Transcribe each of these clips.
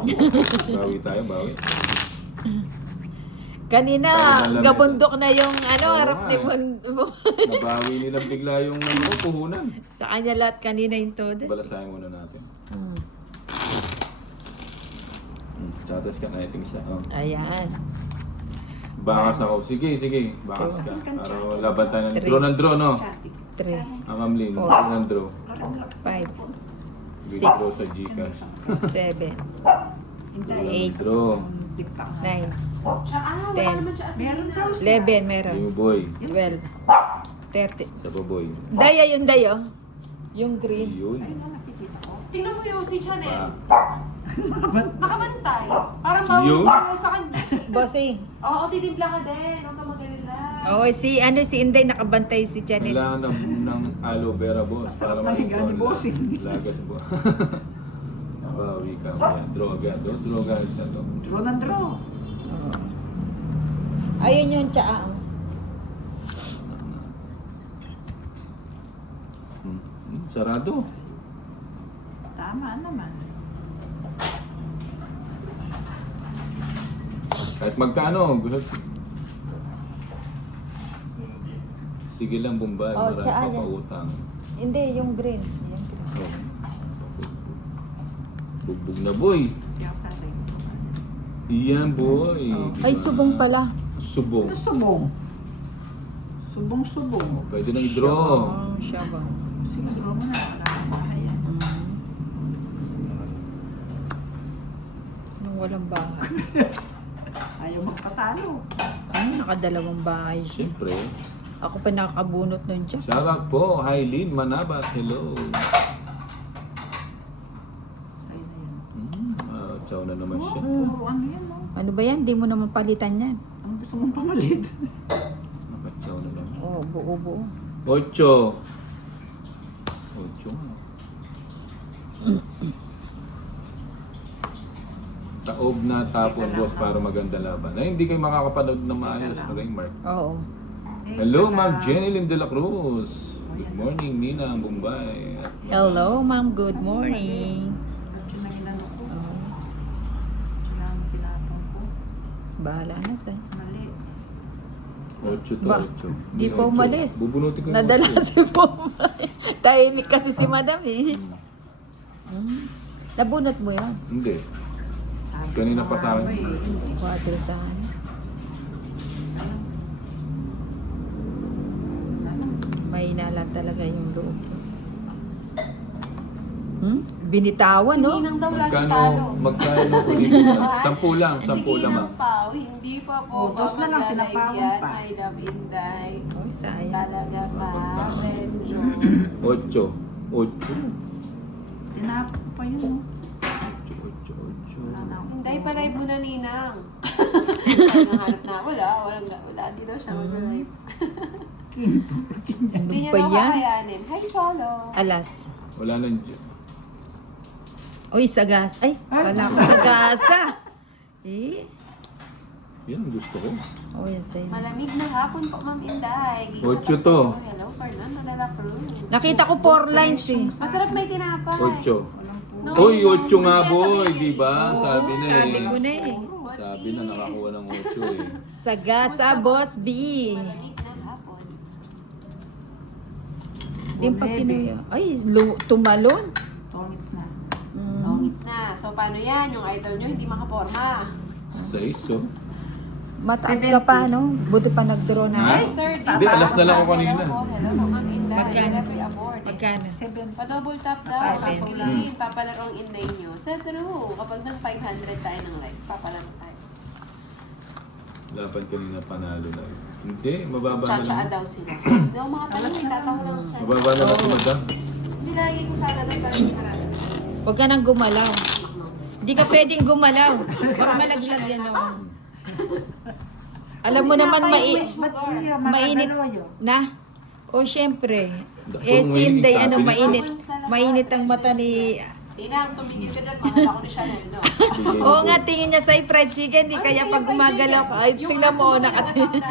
Bawi tayo, bawi. Kanina, Parang gabundok na yung Oo harap nga ni eh. Mon. Nabawi nila bigla yung puhunan. Sa kanya lahat kanina yung todes. Balasahin muna natin. Hmm. Chatas ka na, iting siya. Oh. Ayan. Bakas ako. Sige, sige. Bakas ka. Para laban tayo ng Three. draw, no? 3, Ang amlin. Draw ng draw. 5, Big draw sa Gcash. 7, Draw lang Eight. ng draw. 9, Meron daw 11, meron. Yung boy. 12, 30. Sa boy. Daya yung dayo. Yung green. Yun. Tingnan mo yung si Chanel. Pa. Nakabantay. Parang bawal Yun. ko sa kanya. Bossing. Oo, titimpla ka din. Huwag ka magalala. Oh, si Inday nakabantay si Janet. Kailangan ng aloe vera, boss. Para Mahiga ni bossing. Lagas mo. Bawi ka. Ayan, draw agad. Draw agad. Draw ng draw. Ayun yung tsaa. Sarado. Tama naman. Kahit magkano, gusto. Sige lang, Bombay. Oh, Marami tsaa pa yan. pautang. Hindi, yung green. Oh. Bugbog na, boy. Kaya sa akin. Iyan, boy. Ay, subong pala. Subong. Ano subong? Subong-subong. Oh, pwede nang i-draw. Oh, siya ba? Sige, draw mo na. Wala yan. Nung walang bahay. Ayaw magpatalo. Ay, nakadalawang bahay siya. Siyempre. Ako pa nakakabunot nun dyan. Shoutout po, Hailin Manabat. Hello. Sa'yo na yan. Chow na naman siya. Puro ano yan, no? Ano ba yan? Di mo naman palitan yan. Ang gusto mong pamalit. Nakachow na naman. Oh, buo-buo. 8. 8. Taob na tapon, boss, para maganda laban. Ay, hindi kayo makakapanood na maayos, Raymar. Oo. Hello, Ma'am Jenny Lim de la Cruz. Good morning, Mina, Bombay. Hello, ma'am. Good morning. At yun ang inano ko. Oh, Yun ang pinatong ko. bahala na sa. Mali. 8 to, Ba, 8. di pa umalis. Bubunutin ko yung Nadala 8. si Bombay. Tahimik kasi si madam eh. Nabunot mo yan. Hindi. Sabi Kanina ko pa sa nga akin. ba eh. 4 sa akin. Mahina lang talaga yung loob. Binitawan, no? Ninang daw lagi talo. Magkano po dito? 10 lang, 10 Sige lang. ng pao, hindi pa po Oh, ba dos na lang, magla-live sinapawan yan, pa. my love Inday. Oh, sayang. Talaga ba, medyo. 8. 8. Tinapo pa yun. 8. Wala na ako. Inday, pa-live mo na, Ninang. Nahanap na, wala, di daw siya mag-live. Ano Hindi niya ba daw yan? kakayanin. Hi, Cholo. Alas. Wala nang... Uy, sagas. Ay, wala ko sagasa. Eh? Yan ang gusto ko. Oh, yan sa'yo. Malamig na hapon po, Ma'am Inday. Ocho to. Hello, Fernando de la Cruz. Nakita ko 4 lines eh. Masarap may tinapay. 8. Walang po. No, Uy, 8 nga hindi boy, sabihin. di ba? Sabi na Sabi eh. ko na eh. Sabi na nakakuha ng 8 eh. Sagasa, boss B. Malamig na hapon. Di pa Pinoy. Ay, tumalon. Tongits na. Tongits na. So, paano yan? Yung idol nyo hindi makaporma. 6, oh. Mataas ka pa, no? Buti pa nag-draw na. Ha? Ay, Sir, Hindi, alas na lang ako kanina. Hello, Ma'am Inday. Magkano? Every aboard. magkano? 7. Pa-double tap daw. Five. Kasulin, papalarong Inday nyo. Sa true, kapag nag 500 tayo ng likes, papalaro tayo. Laban kanina panalo na eh. Hindi, mababa na Tsatsaa lang. daw sila. Hindi ako makatalang, tatawa lang siya. Mababa na lang si madam. Hindi lagi ko sana doon para sa marami. Huwag ka nang gumalaw. Hindi ka pwedeng gumalaw. Baka malaglag yan naman. Alam mo naman, Ba't kaya mainit makadaloyo? na. O, syempre. Dako, Eh, si Inday, mainit, ano, sabi mainit. Mainit ang mata ni... Tinang, tumigil ka dyan, mahal ako ni Chanel, no? Oo nga, tingin niya sa fried chicken. Di kaya pag gumagalaw ka, ay, tingnan mo, nakatingin.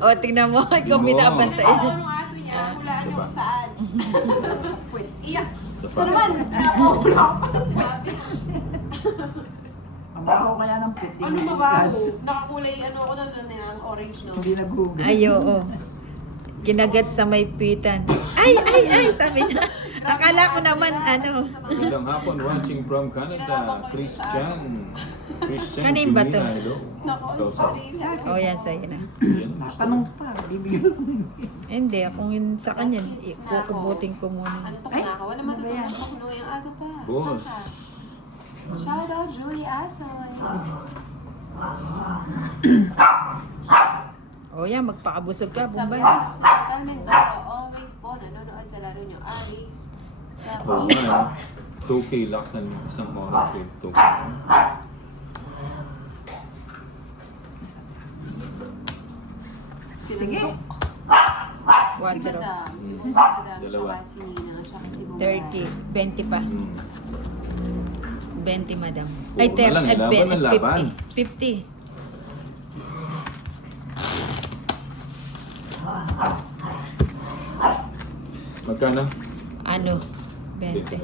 O, tingnan mo, ikaw Oo. binabantay. Oo, anong aso niya, hulaan niyo kung saan. Iyak. Sa Ito naman, napahula ako pa sa sinabi. Ang baho kaya ng puti. Ano mabaho? Nakakulay ano ako na ng orange, no? Hindi nag-hugas. Ay, oo. Kinagat sa may pitan. Ay, sabi niya. Akala ko naman, ano. Magandang hapon, watching from Canada, Christian. Christian Kanin ba to? Gumina, hello. Naku, Ikaw, sorry. Oh, yan sa'yo na. Yan, gusto ko. Tanong pa, bibigyan mo. Hindi, kung yun sa kanya, kukubutin ko muna. Antok Ay, na ako. Wala ano ba matutulog yan? ako no yung aga pa. Boss. Saan ka? Shout out Julie Asoy. Oh, yan, magpakabusog ka, Sabi Bombay. ko sa Hotel Mindoro, always po nanonood sa laro niyo, Aris. Sa Oo nga, 2K laksan yung isang oras with 2K. Sige. Si Water. Madam, si Mm. Boss Madam, Dalawa. tsaka si Nina, tsaka si Bombay. 30, 20 pa. Hmm. 20, madam. Oo, Ay, na lang, laban ng laban. 50. Magkano? Ano? 20. 20.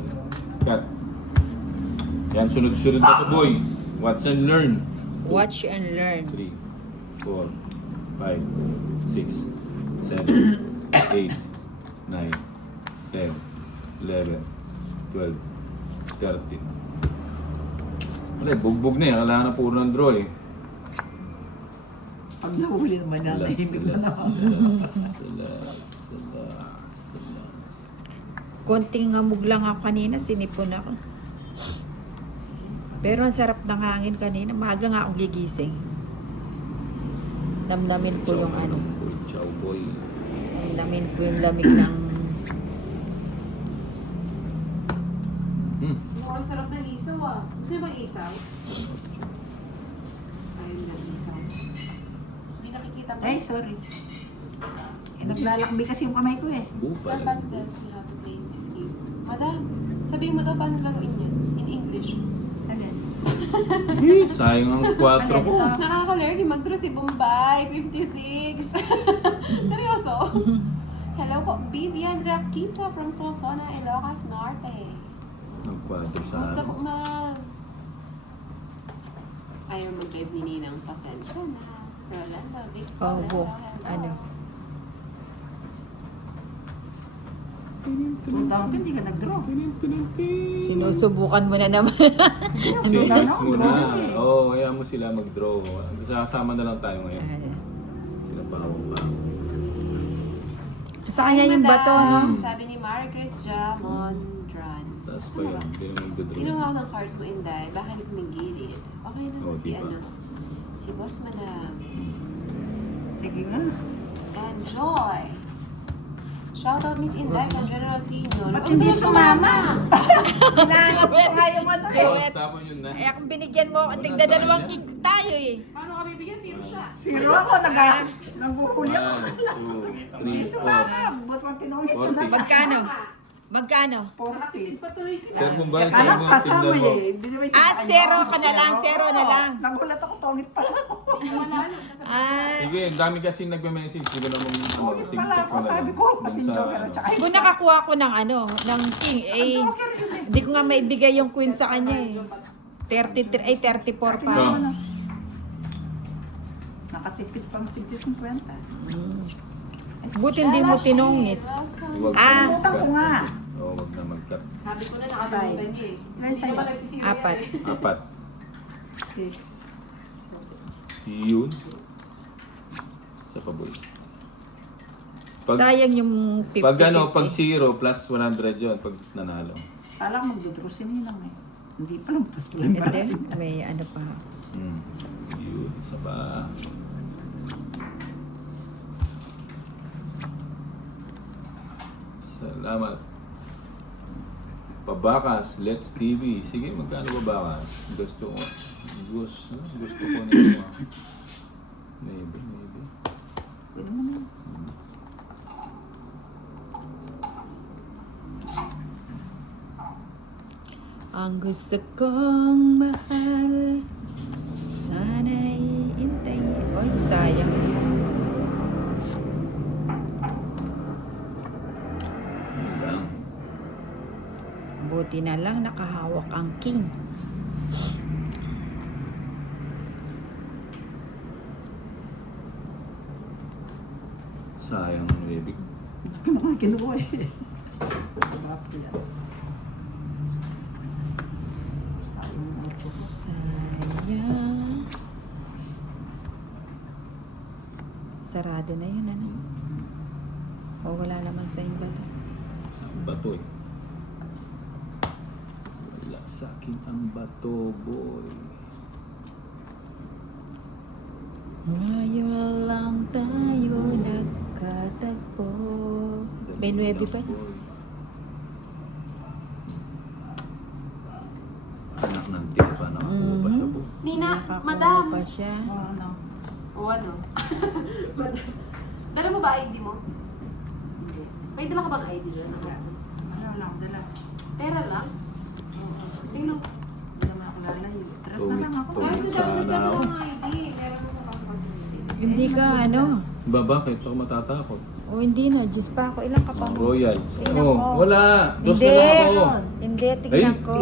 Cut. Yan, sunod-sunod na to, boy. Watch and learn. Watch and learn. 3, 4, 5, 6, 7, 8, 9, 10, 11, 12, 13. Wala, bugbog na yan. Kailangan na puro ng draw eh. Pag nahuli naman yan, nahimik na naman. Konting ngamog lang ako kanina, sinipon ako. Pero ang sarap ng hangin kanina. Maaga nga akong gigising. Namnamin ko yung ano. Ciao, boy. Namnamin ko yung lamig ng... Mukhang sarap ng isaw ah. Gusto niyo bang isaw? Ayun na, isaw. Hindi nakikita mo. Ay, sorry. Eh, naglalakbi kasi yung kamay ko eh. Sa Bupal. bundles, you have to play this game. Madam, sabihin mo daw paano laruin yan. In English. Alin? Sayang ang 4 ko. Nakaka-learn. Mag-draw si Bombay, 56. Seryoso? Hello po, Vivian Rakisa from Solsona, Ilocos Norte. Ang 4 sa Gusto po araw. Ayaw mag-type ni Ninang, pasensya na. Rolando, Victor. Oh, hello, hello. ano. Ang dami hindi ka nag-draw. Sinusubukan mo na naman. Sinusubukan mo na. Oo, kaya mo sila mag-draw. Sasama na lang tayo ngayon. Sila pa ako pa. Sa kanya yung Madam, bato, no? Sabi ni Marie Chris Jamondran. Taas pa yun. Hindi naman mag-draw. Kinuha ko ng cards mo, Inday. Bakit may gilid? Okay na Oh, si diba? ano. Si Boss Madam. Sige nga. And Joy. Shout out Miss Inday from General Tino. Ba't hindi sumama? Kailangan ko nga yung ano eh. Joet. Tapos yun na. Eh, kung binigyan mo, tigda dalawang gig tayo eh. Paano ka bibigyan? Zero siya. Zero ako, naghuhuli ako. 1, 2, Hindi 3, 4. sumama. Ba't mang tinungit ko 40. na? Magkano? Magkano? 40. Patuloy sila. Sir, kung ba Anak, mo, sasama tingnan mo. eh. Hindi naman Zero ka na lang, zero na lang. Nagulat ako, tongit pala ako. Ah, Sige, ang dami kasi nagme-message. Hindi ko naman Tongit tig-check pala ako. ko na lang. Sabi ko, kasi Dun sa, joker at ano. saka kung nakakuha ko ng ano, ng king, Ang eh, joker yun eh. hindi ko nga maibigay yung queen sa kanya eh. 33, ay 34 pa. Ikaw. Nakatipid pang 50-50. Buti hindi mo tinungit. Huwag Ah. na Utang ko nga. Oo, huwag na mag-cut. Sabi ko na nakalimutan niya eh. Ilan Hindi sa'yo? naman nagsisiro Apat. yan eh. 4. 6. Yun. Sa paboy. Sayang yung 50. Pag ano, pag 0 plus 100 yun, pag nanalo. Kala ko magdudro si Ninang eh. Hindi pa lang, tas pala Hindi, may ano pa. Yun, isa pa. Salamat. Pabakas, Let's TV. Sige, magkano babakas? Gusto ko. Gusto ko nito. Maybe. Pwede mo na. Ang gusto kong mahal, sana'y intayin. Oy, sayang. Yun lang. Buti na lang nakahawak ang king. Sayang ang baby. Mga kinuha eh. Bakit yan? Sayang ang ocho ko. Sayang. Sarado na yun, ano? O wala naman sa bato. Ang bato eh. Wala sa akin ang bato, boy. Ngayon lang tayo nagkatagpo. May 9 pa. Boy. Anak ng tipa, nakakuha pa siya po. Nina, Nakakuha madam. pa siya. O ano? O ano? Dala mo ba ID mo? Hindi. May dala ka bang ID dyan? Ano lang, dala. Pera lang? Tingnan ko. Hindi naman ako lalayo. Atras na lang ako. Tungit Ay, sa dapat ano. dala ng ID. Meron mo pa. Hindi ka ano. Ba, bakit? Ako matatakot. O hindi na, Diyos pa ako. Ilang ka pa mo? Royal. Tingnan Oh, ko. wala. Dos Hindi. na lang ako. Hindi, tignan Ay. ko.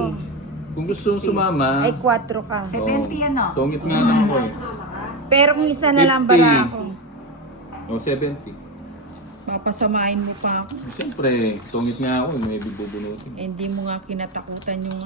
Kung gusto mong sumama, Ay, 4 ka. 70 ano? tungit nga lang ko eh. Pero kung isa na lang 50. bara ako. O, 70. Papasamain mo pa ako. Siyempre, tungit nga ako eh. May bubunutin. Hindi mo nga kinatakutan yung